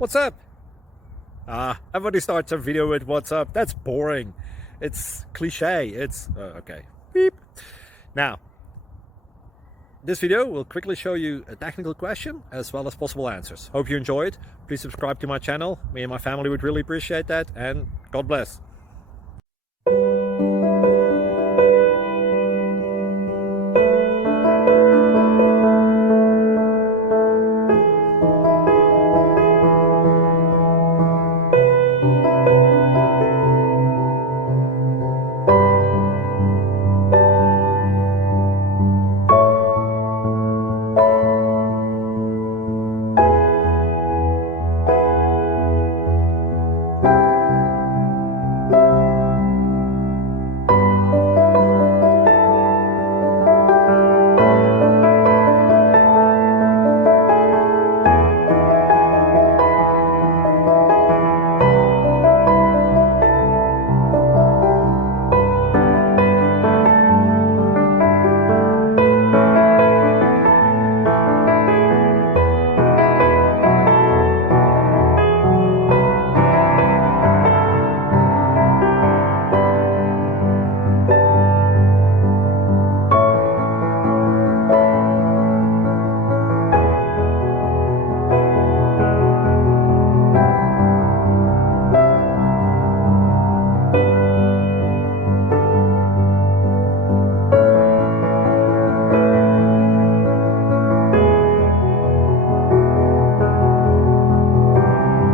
What's up? Everybody starts a video with what's up. That's boring. It's cliche. It's okay. Beep. Now, this video will quickly show you a technical question as well as possible answers. Hope you enjoyed. Please subscribe to my channel. Me and my family would really appreciate that, and God bless.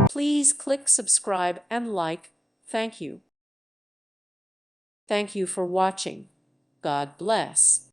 Please click subscribe and like. Thank you. Thank you for watching. God bless.